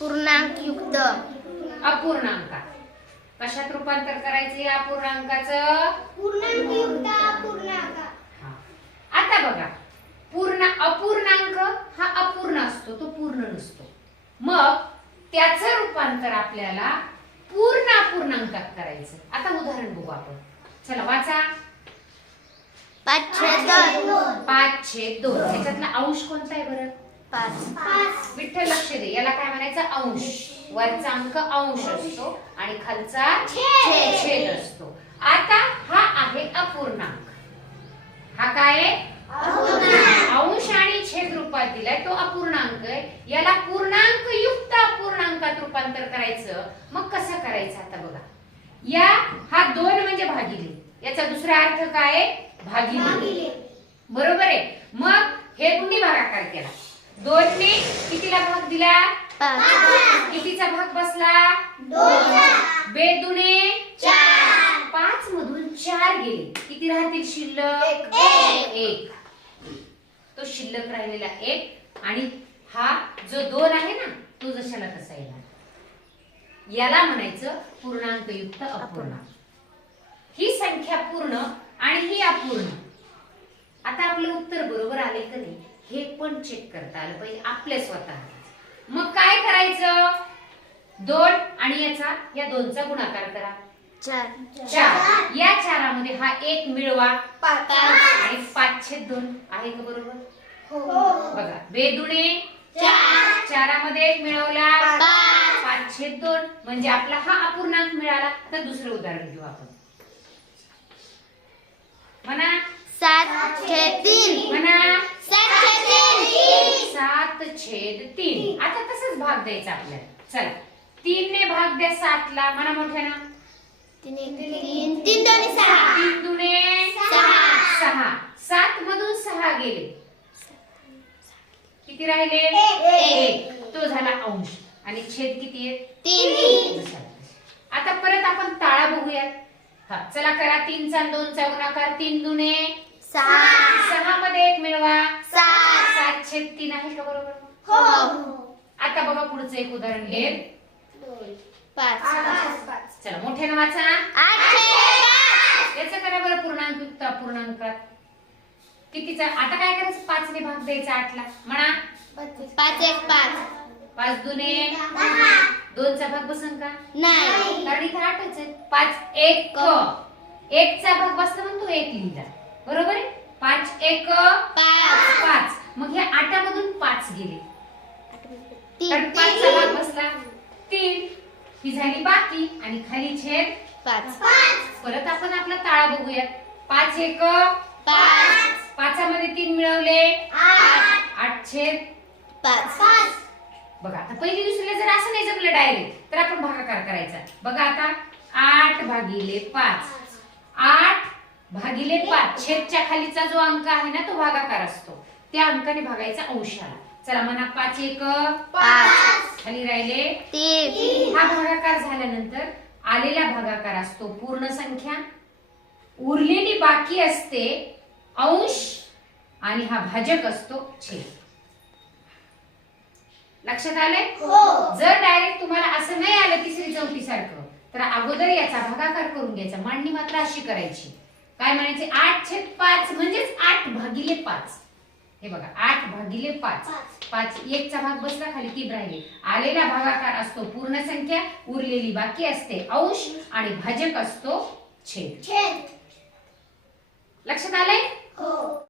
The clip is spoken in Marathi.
पूर्णांक युक्त अपूर्णांकात. कशात रूपांतर करायचे अपूर्णांकाचं? पूर्णांक युक्त अपूर्णांकात. आता बघा, अपूर्णांक हा अपूर्ण असतो, तो पूर्ण नसतो. मग त्याचं रूपांतर आपल्याला पूर्ण अपूर्णांकात करायचं. आता उदाहरण बघू आपण. चला वाचा. 5/2. 5/2. याच्यातला अंश कोणता आहे बरं? 5. विठ्ठल लक्ष दे, याला काय म्हणायचं? अंश. वरचा अंक अंश असतो आणि खालचा छेद असतो. आता हा आहे अपूर्णांक. हा काय आहे? अंश आणि छेद रूपात दिलाय, तो अपूर्णांक आहे. याला पूर्णांक युक्त अपूर्णांकात रूपांतर करायचं. मग कसं करायचं आता बघा. हा 2 म्हणजे भागिले. याचा दुसरा अर्थ काय आहे? भागिले. बरोबर आहे. मग हे दोन्ही भागाकार केला. 2 ने कितीला भाग दिला? 5. कितीचा भाग बसला? 2. बेदुने 4. 5 मधून 4 गेले. किती राहतील शिल्लक? 1. तो शिल्लक राहिलेला 1 आणि हा जो 2 आहे ना, तो जशाला तसा येणार. याला म्हणायचं पूर्णांकयुक्त अपूर्णांक. ही संख्या पूर्ण आणि ही अपूर्ण. आता आपलं उत्तर बरोबर आले का नाही हे पण चेक करता आलं पाहिजे आपल्या स्वतः. मग काय करायचं? 2 आणि या 2चा गुणाकार करा. 4. या 4 मध्ये हा 1 मिळवा. 5. आणि 5/2 आहे का बरोबर? बघा, बेदुने 4. 4 मध्ये 1 मिळवला. 5. 5/2 म्हणजे आपला हा अपूर्णांक मिळाला. तर दुसरं उदाहरण घेऊ आपण. म्हणा 7/3. म्हणा 7/3. 7/3. आता तसंच भाग द्यायचा आपल्याला. चला 3 ने भाग द्या 7 ला. म्हणा मोठ्यानं. 3 2 6. 3 दुने 6. 7 मधून 6 गेले. किती राहिले? 1. तो झाला अंश आणि छेद किती आहे? 3. आता परत आपण ताळा बघूयात. चला करा 3चा आणि 2चा गुणाकार. 3 दुने 6. 6 मध्ये 1 मिळवा. 7. 7/3 आहे का बरोबर? आता बघा पुढचं एक उदाहरण घे. 5. चला मोठ्यानं वाचा. 8/5. याचं करा बरं पूर्णांक युक्त अपूर्णांकात. कितीचा? आता काय करायचं? 5 ने भाग द्यायचा 8 ला. म्हणा 5/1 5. 5 दुने 2चा भाग बसन का? नाही. कारण इथे 8च आहे. 5/1 1चा भाग बसला म्हणून तो 1 लिहिला. बरोबर आहे? 5/1 5. मग ह्या 8 मधून 5 गेले. कारण 5चा भाग बसला 3. ही झाली बाकी आणि खाली छेद 5. परत आपण आपला ताळा बघूयात. 5/1 5. 5 मध्ये 3 मिळवले. 8/5. बघा आता पहिली दुसरीला जर असं नाही जमलं डायरेक्ट तर आपण भागाकार करायचा. बघा आता 8/5. 8/5 छेदच्या खालीचा जो अंक आहे ना तो भागाकार असतो. त्या अंकाने भागायचा अंशाला. चला म्हणा 5/1 5. खाली राहिले 3. हा भागाकार झाल्यानंतर आलेला भागाकार असतो पूर्ण संख्या. उरलेली बाकी असते अंश आणि हा भाजक असतो छेद. लक्षात आलंय? जर डायरेक्ट तुम्हाला असं नाही आलं 3री 4थी सारखं तर अगोदर याचा भागाकार करून घ्यायचा. मांडणी मात्र अशी करायची. काय म्हणायचे? 8/5 म्हणजेच 8/5. हे बघा 8/5. 5 1चा भाग बसला खाली 3 राहिले. आलेला भागाकार असतो पूर्ण संख्या. उरलेली बाकी असते अंश आणि भाजक असतो छेद. लक्षात आलंय?